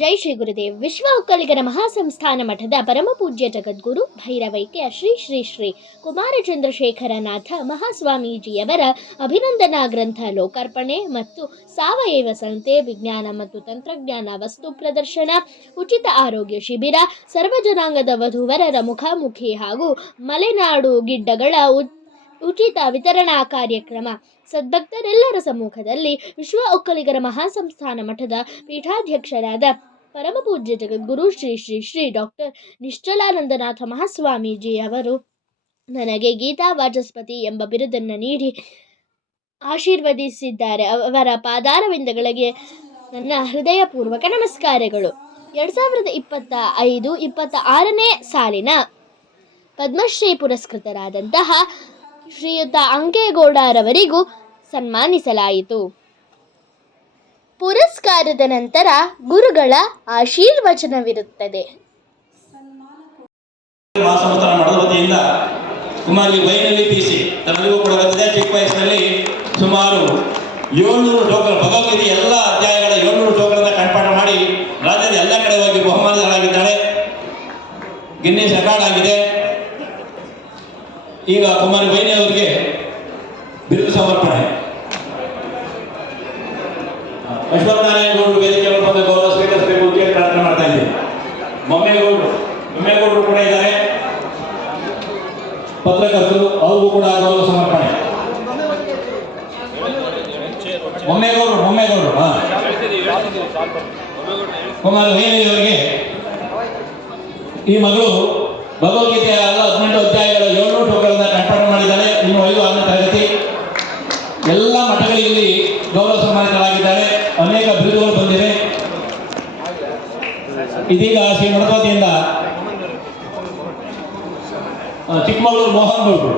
ಜೈ ಶ್ರೀ ಗುರುದೇವ್. ವಿಶ್ವ ಒಕ್ಕಲಿಗರ ಮಹಾಸಂಸ್ಥಾನ ಮಠದ ಪರಮಪೂಜ್ಯ ಜಗದ್ಗುರು ಭೈರವೈಕ್ಯ ಶ್ರೀ ಶ್ರೀ ಶ್ರೀ ಕುಮಾರ ಚಂದ್ರಶೇಖರನಾಥ ಮಹಾಸ್ವಾಮೀಜಿಯವರ ಅಭಿನಂದನಾ ಗ್ರಂಥ ಲೋಕಾರ್ಪಣೆ ಮತ್ತು ಸಾವಯವ ಸಂತೆ, ವಿಜ್ಞಾನ ಮತ್ತು ತಂತ್ರಜ್ಞಾನ ವಸ್ತು ಪ್ರದರ್ಶನ, ಉಚಿತ ಆರೋಗ್ಯ ಶಿಬಿರ, ಸರ್ವಜನಾಂಗದ ವಧುವರರ ಮುಖಾಮುಖಿ ಹಾಗೂ ಮಲೆನಾಡು ಗಿಡ್ಡಗಳ ಉಚಿತ ವಿತರಣಾ ಕಾರ್ಯಕ್ರಮ ಸದ್ಭಕ್ತರೆಲ್ಲರ ಸಮ್ಮುಖದಲ್ಲಿ ವಿಶ್ವ ಒಕ್ಕಲಿಗರ ಮಹಾಸಂಸ್ಥಾನ ಮಠದ ಪೀಠಾಧ್ಯಕ್ಷರಾದ ಪರಮಪೂಜ್ಯ ಜಗದ್ಗುರು ಶ್ರೀ ಶ್ರೀ ಶ್ರೀ ಡಾಕ್ಟರ್ ನಿಶ್ಚಲಾನಂದನಾಥ ಮಹಾಸ್ವಾಮೀಜಿ ಅವರು ನನಗೆ ಗೀತಾ ವಾಚಸ್ಪತಿ ಎಂಬ ಬಿರುದನ್ನು ನೀಡಿ ಆಶೀರ್ವದಿಸಿದ್ದಾರೆ. ಅವರ ಪಾದಾರವಿಂದಗಳಿಗೆ ನನ್ನ ಹೃದಯಪೂರ್ವಕ ನಮಸ್ಕಾರಗಳು. 2025-26ನೇ ಸಾಲಿನ ಪದ್ಮಶ್ರೀ ಪುರಸ್ಕೃತರಾದಂತಹ ಶ್ರೀಯುತ ಅಂಕೇಗೌಡರವರಿಗೂ ಸನ್ಮಾನಿಸಲಾಯಿತು. ಪುರಸ್ಕಾರದ ನಂತರ ಗುರುಗಳ ಆಶೀರ್ವಚನವಿರುತ್ತದೆ. ವತಿಯಿಂದ ಕುಮಾರಿ ವೈನವಿ ಪಿಸಿ ತನಗೂ ಕೂಡ ಗೊತ್ತಿದೆ. ಚಿಕ್ಕ ವಯಸ್ಸಿನಲ್ಲಿ ಸುಮಾರು 700 ಶ್ಲೋಕಗಳು, ಭಗವದ್ಗೀತೆ ಎಲ್ಲ ಅಧ್ಯಾಯಗಳ 700 ಶ್ಲೋಕಗಳನ್ನು ಕಂಠಪಾಠ ಮಾಡಿ ರಾಜ್ಯದ ಎಲ್ಲ ಕಡೆ ಹೋಗಿ ಬಹುಮಾನಗಳಾಗಿದ್ದಾಳೆ. ಗಿನ್ನಿಸ್ ರೆಕಾರ್ಡ್ ಆಗಿದೆ. ಈಗ ಕುಮಾರಿ ವೈನಿ ಅವರಿಗೆ ಬಿರುದು ಸಮರ್ಪಣೆ. ಅಶ್ವತ್ಥನಾರಾಯಣ ಗೌಡರು ವೇದಿಕೆ ಬಂದು ಗೌರವ ಸ್ವೀಕರಿಸಬೇಕು ಅಂತ ಪ್ರಾರ್ಥನೆ ಮಾಡ್ತಾ ಇದ್ದೀವಿ. ಮೊಮ್ಮೇಗೌಡರು ಕೂಡ ಇದ್ದಾರೆ, ಪತ್ರಕರ್ತರು, ಅವ್ರಿಗೂ ಕೂಡ ಗೌರವ ಸಮರ್ಪಣೆ. ಮೊಮ್ಮೇಗೌಡರು ಕುಮಾರಿ ವೈನಿ ಅವರಿಗೆ ಈ ಮಗಳು ಭಗವದ್ಗೀತೆಯ 18 ಅಧ್ಯಾಯಗಳ 700 ಶ್ಲೋಕಗಳನ್ನು ಕಂಠಪಾಠ ಮಾಡಿದ್ದಾಳೆ. ಇನ್ನು 5ನೇ ತರಗತಿ. ಎಲ್ಲ ಮಠಗಳಲ್ಲಿ ಗೌರವ ಸನ್ಮಾನಿತರಾಗಿದ್ದಾರೆ. ಅನೇಕ ಬಿರುದುಗಳು ಬಂದಿವೆ. ಇದೀಗ ಶ್ರೀ ಮಠಪತಿಯಿಂದ ಚಿಕ್ಕಮಗಳೂರು ಮೋಹನ್ ಗೌಡರು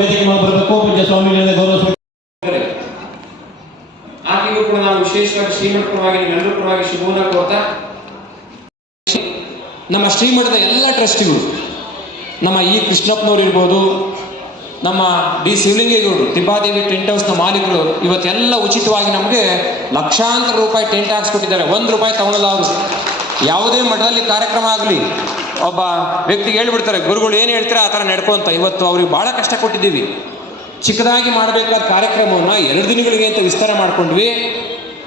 ವೇದಿಕೆ ಮೇಲೆ ಬರಬೇಕು. ಪೂಜ್ಯ ಸ್ವಾಮಿಗಳಿಂದ ಗೌರವ ಆಕೆಗೂ ಕೂಡ ನಾವು ವಿಶೇಷವಾಗಿ ಶ್ರೀಮಠ ಪರವಾಗಿ ನಿಮ್ಮೆಲ್ಲರ ಪರವಾಗಿ ಶುಭವನ್ನು ಕೋರ್ತಾ, ನಮ್ಮ ಶ್ರೀಮಠದ ಎಲ್ಲ ಟ್ರಸ್ಟಿಗಳು, ನಮ್ಮ ಇ ಕೃಷ್ಣಪ್ಪನವರು ಇರ್ಬೋದು, ನಮ್ಮ ಡಿ ಶಿವಲಿಂಗೇಗೌಡರು, ತಿಬ್ಬಾದೇವಿ ಟೆಂಟ್ ಹೌಸ್ನ ಮಾಲೀಕರು, ಇವತ್ತೆಲ್ಲ ಉಚಿತವಾಗಿ ನಮಗೆ ಲಕ್ಷಾಂತರ ರೂಪಾಯಿ ಟೆಂಟ್ ಹಾಕ್ಸ್ಕೊಟ್ಟಿದ್ದಾರೆ. 1 ರೂಪಾಯಿ ತಗೊಳ್ಳಲ್ಲ ಅವರು. ಯಾವುದೇ ಮಠದಲ್ಲಿ ಕಾರ್ಯಕ್ರಮ ಆಗಲಿ, ಒಬ್ಬ ವ್ಯಕ್ತಿಗೆ ಹೇಳ್ಬಿಡ್ತಾರೆ, ಗುರುಗಳು ಏನು ಹೇಳ್ತಾರೆ ಆ ಥರ ನಡ್ಕೊಂತ. ಇವತ್ತು ಅವ್ರಿಗೆ ಭಾಳ ಕಷ್ಟ ಕೊಟ್ಟಿದ್ದೀವಿ. ಚಿಕ್ಕದಾಗಿ ಮಾಡಬೇಕಾದ ಕಾರ್ಯಕ್ರಮವನ್ನು 2 ದಿನಗಳಿಗೆ ಅಂತ ವಿಸ್ತಾರ ಮಾಡ್ಕೊಂಡ್ವಿ.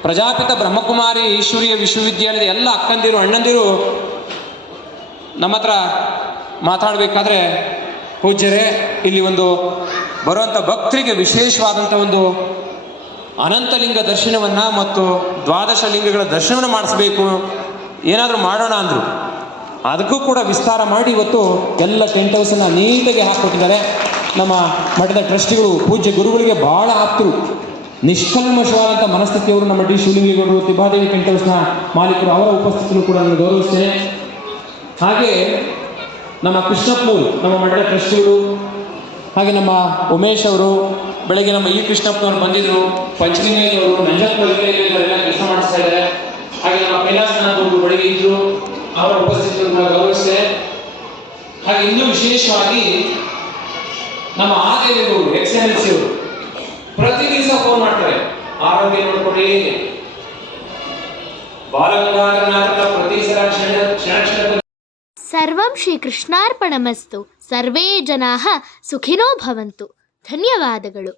ಪ್ರಜಾಪಿತ ಬ್ರಹ್ಮಕುಮಾರಿ ಈಶ್ವರೀಯ ವಿಶ್ವವಿದ್ಯಾಲಯದ ಎಲ್ಲ ಅಕ್ಕಂದಿರು ಅಣ್ಣಂದಿರು ನಮ್ಮ ಹತ್ರ ಮಾತಾಡಬೇಕಾದ್ರೆ, ಪೂಜ್ಯರೇ, ಇಲ್ಲಿ ಒಂದು ಬರುವಂಥ ಭಕ್ತರಿಗೆ ವಿಶೇಷವಾದಂಥ ಒಂದು ಅನಂತಲಿಂಗ ದರ್ಶನವನ್ನು ಮತ್ತು 12 ಲಿಂಗಗಳ ದರ್ಶನವನ್ನು ಮಾಡಿಸ್ಬೇಕು, ಏನಾದರೂ ಮಾಡೋಣ ಅಂದರು. ಅದಕ್ಕೂ ಕೂಡ ವಿಸ್ತಾರ ಮಾಡಿ ಇವತ್ತು ಎಲ್ಲ ಟೆಂಟ್ ಹೌಸನ್ನು ನೀಟಾಗಿ ಹಾಕ್ಕೊಟ್ಟಿದ್ದಾರೆ. ನಮ್ಮ ಮಠದ ಟ್ರಸ್ಟಿಗಳು ಪೂಜ್ಯ ಗುರುಗಳಿಗೆ ಭಾಳ ಆಪ್ತರು, ನಿಷ್ಕಲ್ಮಶವಾದಂಥ ಮನಸ್ಥಿತಿಯವರು ನಮ್ಮ ಡಿ ಶಿವಲಿಂಗೇಗೌಡರು, ತಿಬ್ಬಾದೇವಿ ಟೆಂಟ್ ಹೌಸ್ನ ಮಾಲೀಕರು, ಅವರ ಉಪಸ್ಥಿತಿಯನ್ನು ಕೂಡ ನಾನು ಗೌರವಿಸ್ತೇನೆ. ಹಾಗೆ ನಮ್ಮ ಕೃಷ್ಣಪ್ಪನವರು, ನಮ್ಮ ಮಠದ ಟ್ರಸ್ಟಿಗಳು, ಹಾಗೆ ನಮ್ಮ ಉಮೇಶ್ ಅವರು, ಬೆಳಗ್ಗೆ ನಮ್ಮ ಇ ಕೃಷ್ಣಪ್ಪನವರು ಬಂದಿದ್ದರು, ಪಂಚಲಿಂಗಯ್ಯವರು, ನಂಜಪ್ಪನವರೆಲ್ಲ ಕೆಲಸ ಮಾಡಿಸ್ತಾ ಇದ್ದಾರೆ. ಹಾಗೆ ನಮ್ಮ ಕೈಲಾಸನಾಥವರು ಬೆಳಗ್ಗೆ ಇದ್ದರು, ಅವರ ಉಪಸ್ಥಿತಿಯನ್ನು ಗೌರವಿಸ್ತೇನೆ. ಹಾಗೆ ಇನ್ನೂ ವಿಶೇಷವಾಗಿ ನಮ್ಮ ಆದೇವೇಗೌಡರು, ಎಕ್ಸಲೆನ್ಸಿ ಅವರು ಪ್ರತಿ ದಿವಸ ಫೋನ್ ಮಾಡ್ತಾರೆ, ಆರೋಗ್ಯ ನೋಡ್ಕೊಳ್ಳಿ, ಬಾಲಗಂಗಾಧರನಾಥನ ಪ್ರತಿ ಸಲ ಕ್ಷಣ ಸರ್ವಂ ಶ್ರೀಕೃಷ್ಣಾರ್ಪಣಮಸ್ತು. ಸರ್ವೇ ಜನಾಃ ಸುಖಿನೋ ಭವಂತು. ಧನ್ಯವಾದಗಳು.